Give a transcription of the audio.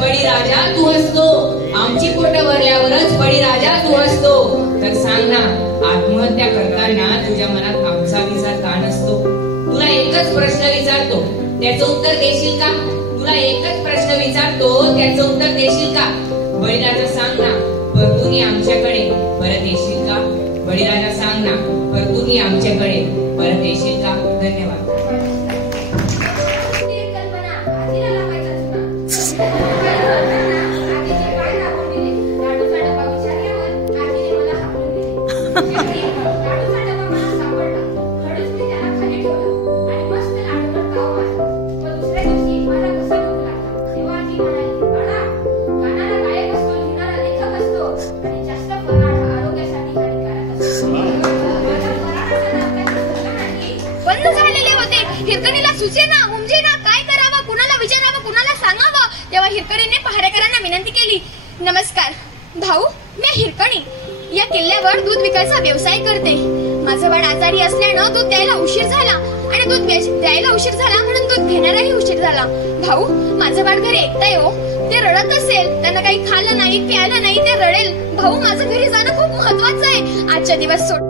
बळीराजा तू असतो, आमची पोट भरल्यावरच बळीराजा तू असतो. तर सांग ना, आत्महत्या करताना तुझ्या मनात आमचा विचार का नसतो? तुला एकच प्रश्न विचारतो, त्याचं उत्तर देशील का? तुला एकच प्रश्न विचारतो, त्याचं उत्तर देशील का? बळीराजा सांग ना, परतून आमच्याकडे परत येशील का? बळीराजा सांग ना, परतून आमच्याकडे परत येशील का? धन्यवाद. हिरकणीला सुचेना उमजेना काय करावं, कुणाला विचारावं, कुणाला सांगावं. तेव्हा हिरकणीने पहारेकरांना विनंती केली, नमस्कार भाऊ, मी हिरकणी या किल्ल्यावर दूध विकायचा व्यवसाय करते. माझं बाळ आजारी असल्यानं दूध द्यायला उशीर झाला आणि दूध द्यायला उशीर झाला म्हणून दूध घेणाराही उशीर झाला. भाऊ, माझं बाळ घरी एकटं हो, ते रडत असेल, त्यांना काही खाल्लं नाही प्यायला नाही, ते रडेल. भाऊ, माझं घरी जाणं खूप महत्वाचं आहे. आजच्या दिवस सोड.